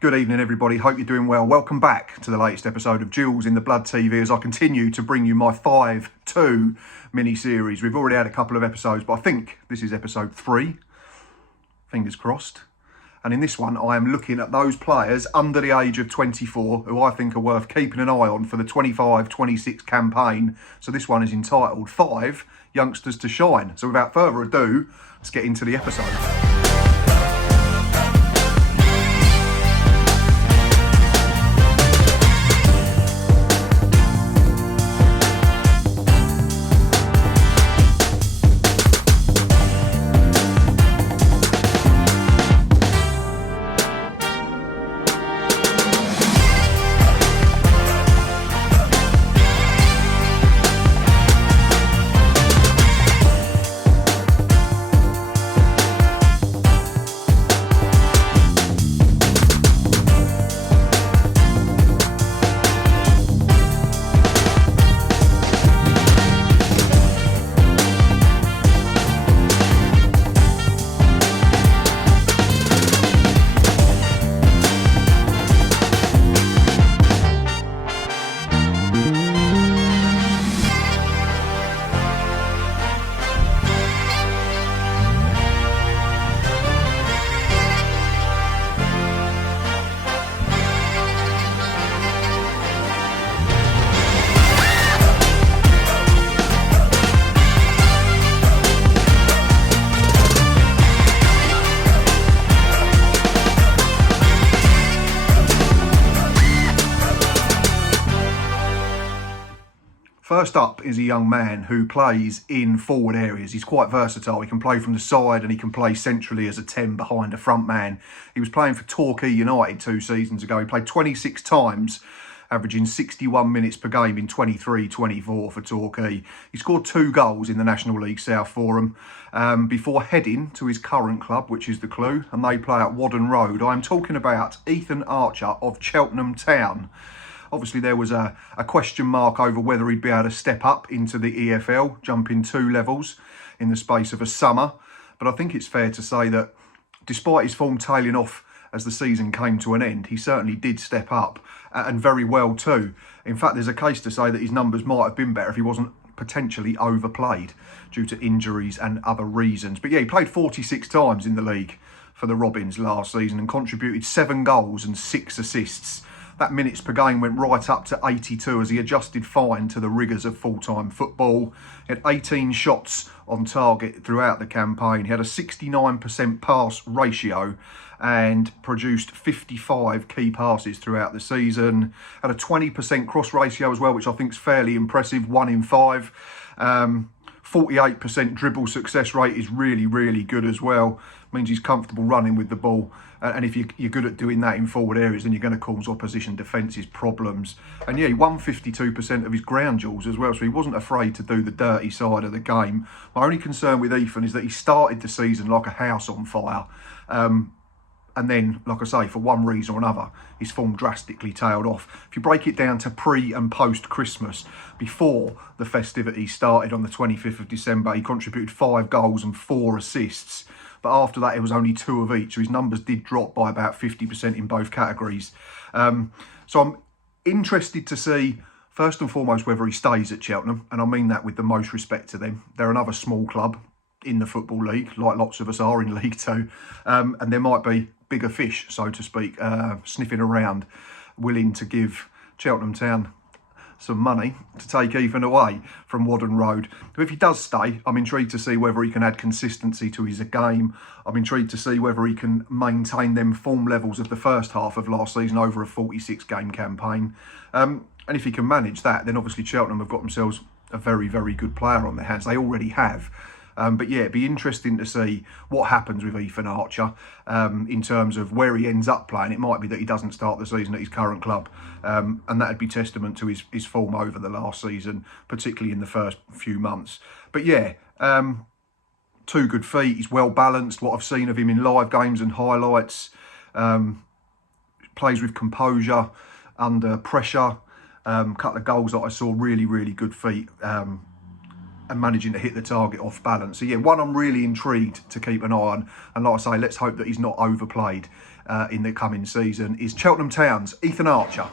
Good evening, everybody. Hope you're doing well. Welcome back to the latest episode of Gills in the Blood TV as I continue to bring you my 5-2 mini-series. We've already had a couple of episodes, but I think this is episode 3. Fingers crossed. And in this one, I am looking at those players under the age of 24 who I think are worth keeping an eye on for the 25-26 campaign. So this one is entitled 5 Youngsters to Shine. So without further ado, let's get into the episode. First up is a young man who plays in forward areas. He's quite versatile. He can play from the side and he can play centrally as a 10 behind a front man. He was playing for Torquay United 2 seasons ago. He played 26 times, averaging 61 minutes per game in 23-24 for Torquay. He scored 2 goals in the National League South for him before heading to his current club, which is the clue, and they play at Whaddon Road. I'm talking about Ethan Archer of Cheltenham Town. Obviously, there was a question mark over whether he'd be able to step up into the EFL, jumping 2 levels in the space of a summer. But I think it's fair to say that despite his form tailing off as the season came to an end, he certainly did step up, and very well too. In fact, there's a case to say that his numbers might have been better if he wasn't potentially overplayed due to injuries and other reasons. But yeah, he played 46 times in the league for the Robins last season and contributed 7 goals and 6 assists. That minutes per game went right up to 82 as he adjusted fine to the rigours of full-time football. He had 18 shots on target throughout the campaign. He had a 69% pass ratio and produced 55 key passes throughout the season. Had a 20% cross ratio as well, which I think is fairly impressive, 1 in 5. 48% dribble success rate is really, really good as well. Means he's comfortable running with the ball. And if you're good at doing that in forward areas, then you're going to cause opposition defences problems. And yeah, he won 52% of his ground duels as well, so he wasn't afraid to do the dirty side of the game. My only concern with Ethan is that he started the season like a house on fire. And then, like I say, for one reason or another, his form drastically tailed off. If you break it down to pre and post Christmas, before the festivities started on the 25th of December, he contributed 5 goals and 4 assists. But after that, it was only 2 of each. So his numbers did drop by about 50% in both categories. So I'm interested to see, first and foremost, whether he stays at Cheltenham. And I mean that with the most respect to them. They're another small club in the Football League, like lots of us are in League Two. And there might be bigger fish, so to speak, sniffing around, willing to give Cheltenham Town some money to take Ethan away from Whaddon Road. If he does stay, I'm intrigued to see whether he can add consistency to his game. I'm intrigued to see whether he can maintain them form levels of the first half of last season over a 46-game campaign. And if he can manage that, then obviously Cheltenham have got themselves a very, very good player on their hands. They already have. But yeah, it'd be interesting to see what happens with Ethan Archer in terms of where he ends up playing. It might be that he doesn't start the season at his current club, and that'd be testament to his form over the last season, particularly in the first few months. But yeah, 2 good feet. He's well balanced. What I've seen of him in live games and highlights, plays with composure under pressure. Couple of goals that I saw, really, really good feet. And managing to hit the target off balance. So yeah, one I'm really intrigued to keep an eye on. And like I say, let's hope that he's not overplayed in the coming season is Cheltenham Town's Ethan Archer.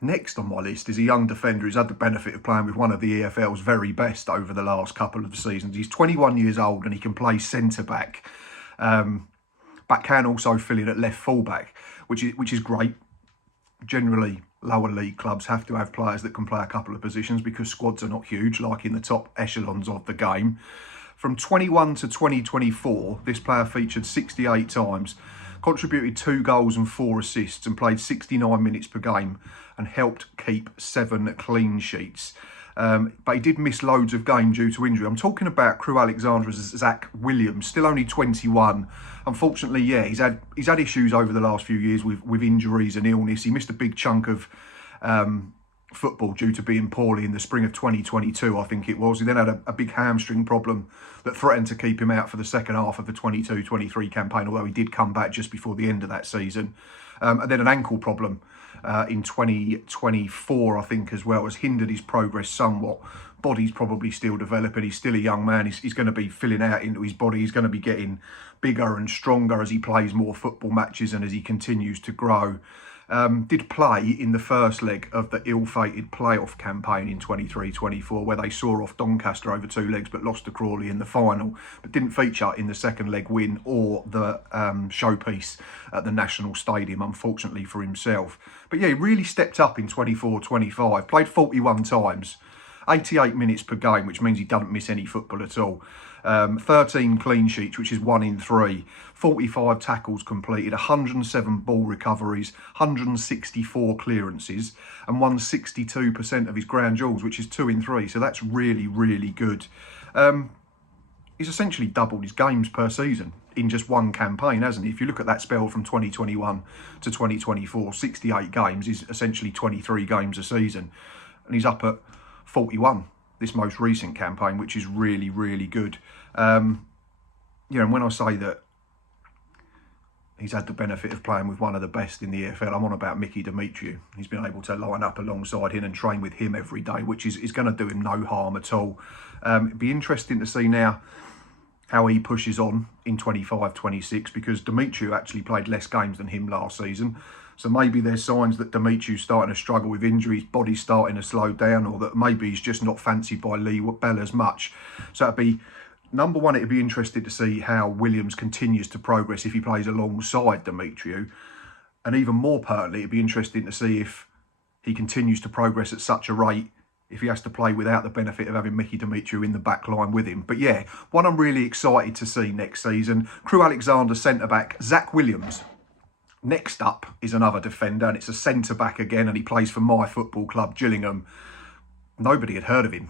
Next on my list is a young defender who's had the benefit of playing with one of the EFL's very best over the last couple of seasons. He's 21 years old and he can play centre-back, but can also fill in at left full-back, which is great. Generally, lower league clubs have to have players that can play a couple of positions because squads are not huge, like in the top echelons of the game. From 21 to 2024, this player featured 68 times, contributed 2 goals and 4 assists and played 69 minutes per game and helped keep 7 clean sheets. But he did miss loads of games due to injury. I'm talking about Crewe Alexandra's Zack Williams, still only 21. Unfortunately, yeah, he's had issues over the last few years with injuries and illness. He missed a big chunk of football due to being poorly in the spring of 2022, I think it was. He then had a big hamstring problem that threatened to keep him out for the second half of the 22-23 campaign, although he did come back just before the end of that season. And then an ankle problem in 2024, I think, as well, has hindered his progress somewhat. Body's probably still developing. He's still a young man. He's going to be filling out into his body. He's going to be getting bigger and stronger as he plays more football matches and as he continues to grow. Did play in the first leg of the ill-fated playoff campaign in 23-24, where they saw off Doncaster over 2 legs but lost to Crawley in the final, but didn't feature in the second leg win or the showpiece at the National Stadium, unfortunately for himself. But yeah, he really stepped up in 24-25, played 41 times, 88 minutes per game, which means he doesn't miss any football at all. 13 clean sheets, which is 1 in 3, 45 tackles completed, 107 ball recoveries, 164 clearances, and won 62% of his ground duels, which is 2 in 3. So that's really, really good. He's essentially doubled his games per season in just one campaign, hasn't he? If you look at that spell from 2021 to 2024, 68 games is essentially 23 games a season. And he's up at 41 this most recent campaign, which is really, really good. And when I say that he's had the benefit of playing with one of the best in the EFL, I'm on about Mickey Demetriou. He's been able to line up alongside him and train with him every day, which is going to do him no harm at all. It'd be interesting to see now how he pushes on in 25-26, because Demetriou actually played less games than him last season. So maybe there's signs that Demetriou's starting to struggle with injuries, body's starting to slow down, or that maybe he's just not fancied by Lee Bell as much. So it'd be, number one, it'd be interesting to see how Williams continues to progress if he plays alongside Demetriou. And even more pertinently, it'd be interesting to see if he continues to progress at such a rate if he has to play without the benefit of having Mickey Demetriou in the back line with him. But yeah, one I'm really excited to see next season, Crewe Alexandra centre-back Zack Williams. Next up is another defender, and it's a centre-back again, and he plays for my football club, Gillingham. Nobody had heard of him,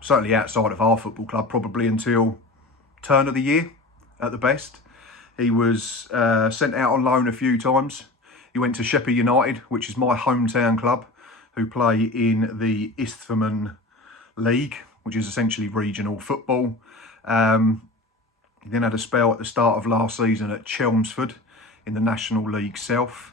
certainly outside of our football club, probably until turn of the year at the best. He was sent out on loan a few times. He went to Sheffield United, which is my hometown club, who play in the Isthmian League, which is essentially regional football. He then had a spell at the start of last season at Chelmsford in the National League South.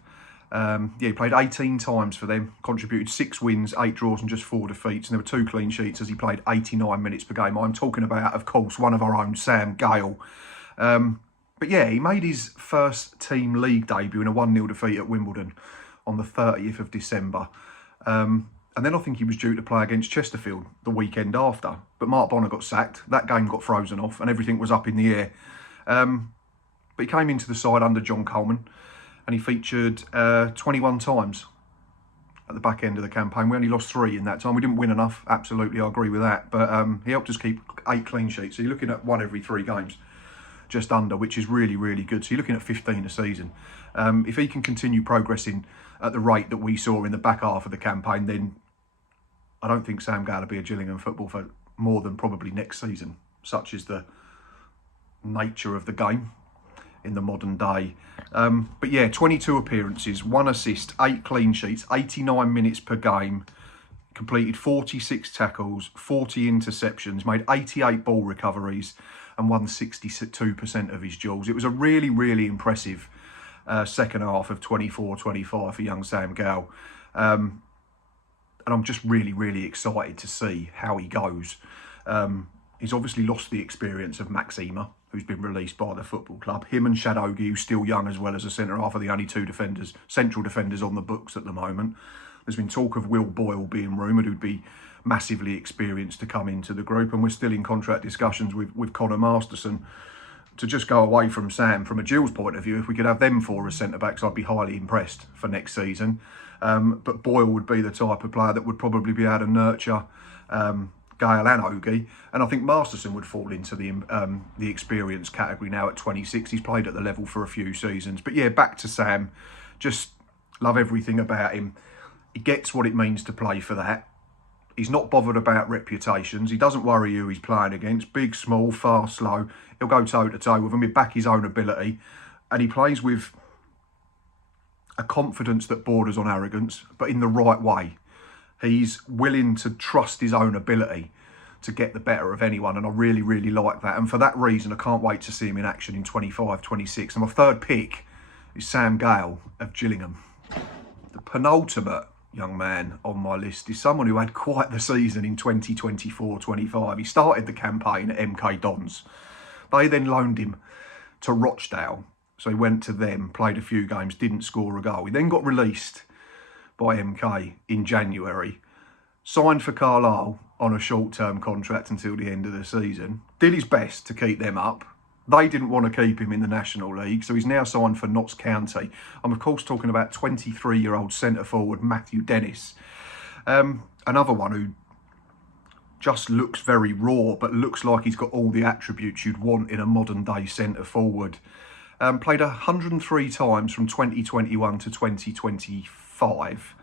He played 18 times for them, contributed 6 wins, 8 draws and just 4 defeats, and there were 2 clean sheets as he played 89 minutes per game. I'm talking about, of course, one of our own, Sam Gale. But yeah, he made his first team league debut in a 1-0 defeat at Wimbledon on the 30th of December. And then I think he was due to play against Chesterfield the weekend after, but Mark Bonner got sacked, that game got frozen off and everything was up in the air. But he came into the side under John Coleman and he featured 21 times at the back end of the campaign. We only lost 3 in that time. We didn't win enough, absolutely, I agree with that. But he helped us keep 8 clean sheets. So you're looking at 1 every 3 games, just under, which is really, really good. So you're looking at 15 a season. If he can continue progressing at the rate that we saw in the back half of the campaign, then I don't think Sam Gale will be a Gillingham football for more than probably next season. Such is the nature of the game in the modern day. But yeah, 22 appearances, 1 assist, 8 clean sheets, 89 minutes per game, completed 46 tackles, 40 interceptions, made 88 ball recoveries and won 62% of his duels. It was a really, really impressive second half of 24-25 for young Sam Gale. And I'm just really, really excited to see how he goes. He's obviously lost the experience of Max Emer, who's been released by the football club. Him and Shadogi, who's still young as well as a centre-half, are the only two defenders, central defenders on the books at the moment. There's been talk of Will Boyle being rumoured, who'd be massively experienced to come into the group, and we're still in contract discussions with Connor Masterson to just go away from Sam. From a Gills point of view, if we could have them four as centre-backs, I'd be highly impressed for next season. But Boyle would be the type of player that would probably be able to nurture Gale and Ogie, and I think Masterson would fall into the experience category now at 26. He's played at the level for a few seasons. But yeah, back to Sam. Just love everything about him. He gets what it means to play for that. He's not bothered about reputations. He doesn't worry who he's playing against. Big, small, fast, slow. He'll go toe-to-toe with them. He'll back his own ability. And he plays with a confidence that borders on arrogance, but in the right way. He's willing to trust his own ability to get the better of anyone, and I really, really like that. And for that reason, I can't wait to see him in action in 25, 26. And my third pick is Sam Gale of Gillingham. The penultimate young man on my list is someone who had quite the season in 2024-25. He started the campaign at MK Dons. They then loaned him to Rochdale. So he went to them, played a few games, didn't score a goal. He then got released by MK in January, signed for Carlisle on a short-term contract until the end of the season, did his best to keep them up. They didn't want to keep him in the National League, so he's now signed for Notts County. I'm, of course, talking about 23-year-old centre-forward Matthew Dennis. Another one who just looks very raw, but looks like he's got all the attributes you'd want in a modern-day centre-forward. Played 103 times from 2021 to 2025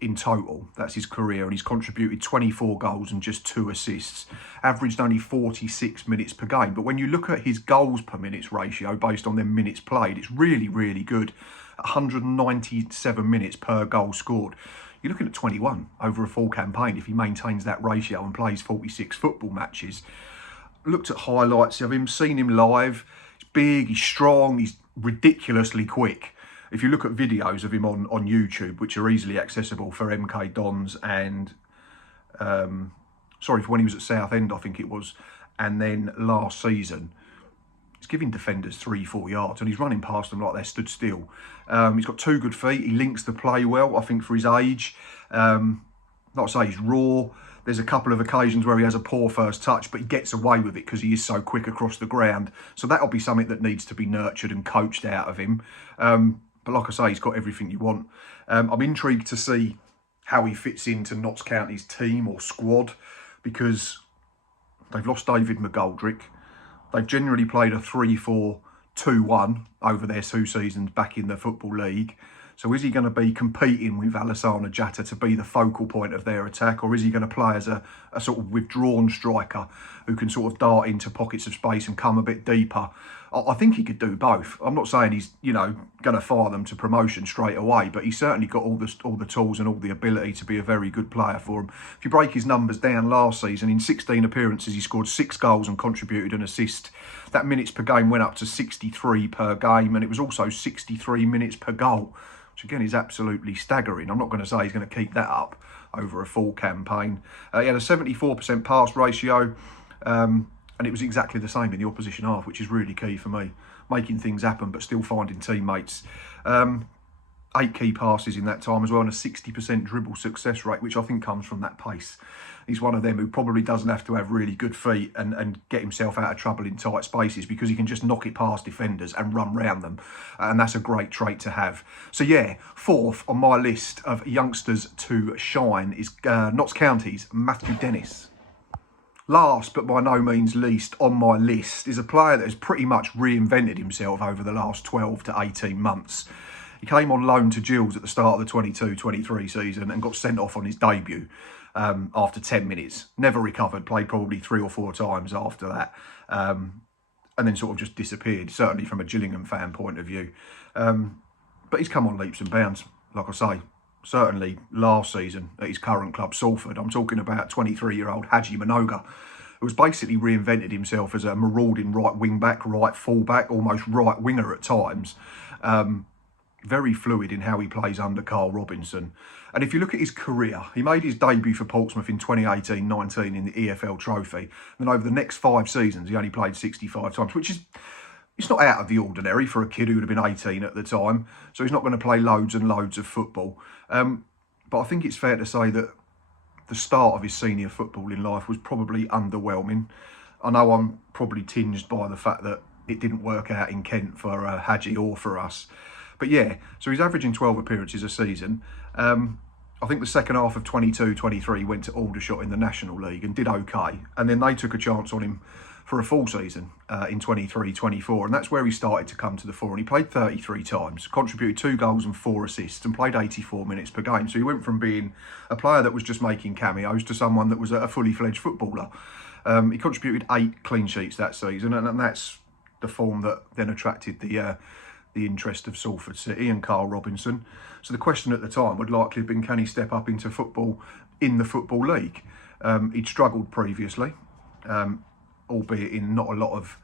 in total. That's his career, and he's contributed 24 goals and just 2 assists, averaged only 46 minutes per game. But when you look at his goals per minutes ratio based on their minutes played, it's really, really good. 197 minutes per goal scored. You're looking at 21 over a full campaign if he maintains that ratio and plays 46 football matches. Looked at highlights of him, seen him live. He's big, he's strong, he's ridiculously quick. If you look at videos of him on YouTube, which are easily accessible for MK Dons and, for when he was at Southend, I think it was, and then last season, he's giving defenders 3-4 yards and he's running past them like they're stood still. He's got 2 good feet. He links the play well, I think, for his age. Like I say, he's raw. There's a couple of occasions where he has a poor first touch, but he gets away with it because he is so quick across the ground. So that'll be something that needs to be nurtured and coached out of him. But like I say, he's got everything you want. I'm intrigued to see how he fits into Notts County's team or squad, because they've lost David McGoldrick. They've generally played a 3-4-2-1 over their 2 seasons back in the Football League. So is he going to be competing with Alassane Jatta to be the focal point of their attack, or is he going to play as a sort of withdrawn striker who can sort of dart into pockets of space and come a bit deeper? I think he could do both. I'm not saying he's, going to fire them to promotion straight away, but he's certainly got all the tools and all the ability to be a very good player for him. If you break his numbers down last season, in 16 appearances, he scored 6 goals and contributed an assist. That minutes per game went up to 63 per game, and it was also 63 minutes per goal, which again is absolutely staggering. I'm not going to say he's going to keep that up over a full campaign. He had a 74% pass ratio, and it was exactly the same in the opposition half, which is really key for me. Making things happen, but still finding teammates. 8 key passes in that time as well, and a 60% dribble success rate, which I think comes from that pace. He's one of them who probably doesn't have to have really good feet and get himself out of trouble in tight spaces, because he can just knock it past defenders and run round them. And that's a great trait to have. So yeah, 4th on my list of youngsters to shine is Notts County's Matthew Dennis. Last, but by no means least on my list, is a player that has pretty much reinvented himself over the last 12 to 18 months. He came on loan to Gills at the start of the 22-23 season and got sent off on his debut after 10 minutes. Never recovered, played probably 3 or 4 times after that, and then sort of just disappeared, certainly from a Gillingham fan point of view. But he's come on leaps and bounds, like I say. Certainly last season at his current club, Salford. I'm talking about 23-year-old Haji Mnoga, who has basically reinvented himself as a marauding right wing-back, right full-back, almost right winger at times. very fluid in how he plays under Carl Robinson. And if you look at his career, he made his debut for Portsmouth in 2018-19 in the EFL Trophy. And then over the next 5 seasons, he only played 65 times, which is, it's not out of the ordinary for a kid who would have been 18 at the time. So he's not going to play loads and loads of football. But I think it's fair to say that the start of his senior footballing life was probably underwhelming. I know I'm probably tinged by the fact that it didn't work out in Kent for Haji or for us. But yeah, so he's averaging 12 appearances a season. I think the second half of 22-23 went to Aldershot in the National League and did okay. And then they took a chance on him for a full season in 23-24. And that's where he started to come to the fore. And he played 33 times, contributed 2 goals and 4 assists and played 84 minutes per game. So he went from being a player that was just making cameos to someone that was a fully fledged footballer. He contributed 8 clean sheets that season. And that's the form that then attracted the interest of Salford City and Carl Robinson. So the question at the time would likely have been, can he step up into football in the Football League? He'd struggled previously, albeit in not a lot of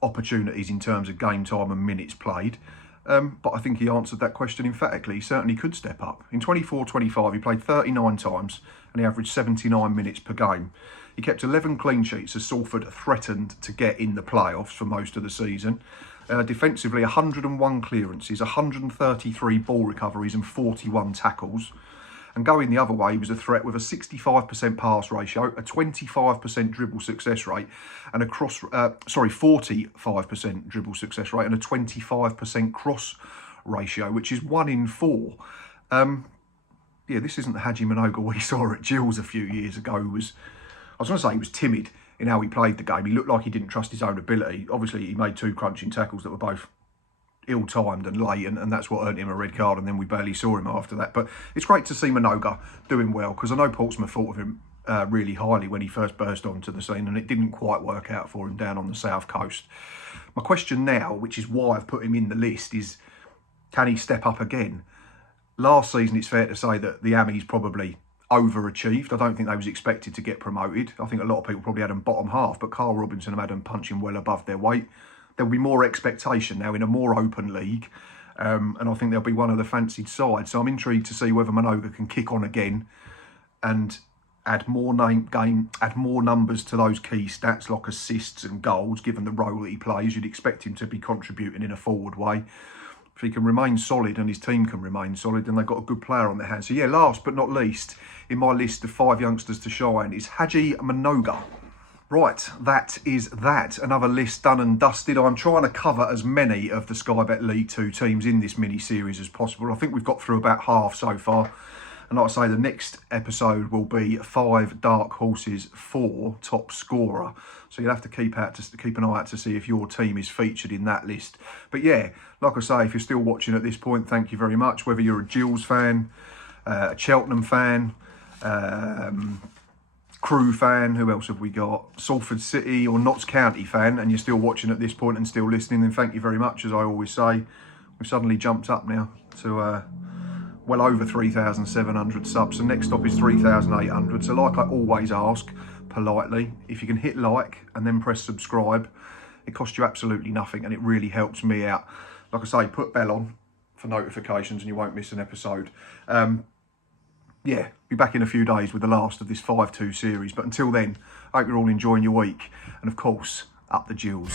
opportunities in terms of game time and minutes played. But I think he answered that question emphatically. He certainly could step up. In 24-25, he played 39 times and he averaged 79 minutes per game. He kept 11 clean sheets as Salford threatened to get in the playoffs for most of the season. Defensively, 101 clearances, 133 ball recoveries and 41 tackles. And going the other way, he was a threat with a 65% pass ratio, a 25% dribble success rate, and a 45% dribble success rate, and a 25% cross ratio, which is 1 in 4. Yeah, this isn't the Haji Mnoga we saw at Gills a few years ago. I was going to say he was timid in how he played the game. He looked like he didn't trust his own ability. Obviously, he made 2 crunching tackles that were both ill-timed and late, and that's what earned him a red card, and then we barely saw him after that. But it's great to see Mnoga doing well, because I know Portsmouth thought of him really highly when he first burst onto the scene, and it didn't quite work out for him down on the south coast. My question now, which is why I've put him in the list, is can he step up again? Last season, it's fair to say that the Ammies probably overachieved. I don't think they was expected to get promoted. I think a lot of people probably had them bottom half, but Carl Robinson had them punching well above their weight. There'll be more expectation now in a more open league, and I think they'll be one of the fancied sides. So I'm intrigued to see whether Mnoga can kick on again and add more numbers to those key stats like assists and goals. Given the role that he plays, you'd expect him to be contributing in a forward way. If he can remain solid and his team can remain solid, then they've got a good player on their hands. So yeah, last but not least, in my list of 5 youngsters to shine is Haji Mnoga. Right, that is that. Another list done and dusted. I'm trying to cover as many of the Sky Bet League 2 teams in this mini-series as possible. I think we've got through about half so far. And like I say, the next episode will be 5 dark horses, 4 top scorer. So you'll have to keep an eye out to see if your team is featured in that list. But yeah, like I say, if you're still watching at this point, thank you very much. Whether you're a Gills fan, a Cheltenham fan, Crew fan, who else have we got? Salford City or Notts County fan, and you're still watching at this point and still listening, then thank you very much. As I always say, we've suddenly jumped up now to well over 3,700 subs. So next stop is 3,800. So like I always ask, politely, if you can hit like and then press subscribe, it costs you absolutely nothing and it really helps me out. Like I say, put bell on for notifications and you won't miss an episode. Yeah, be back in a few days with the last of this 5-2 series. But until then, I hope you're all enjoying your week. And of course, up the Gills.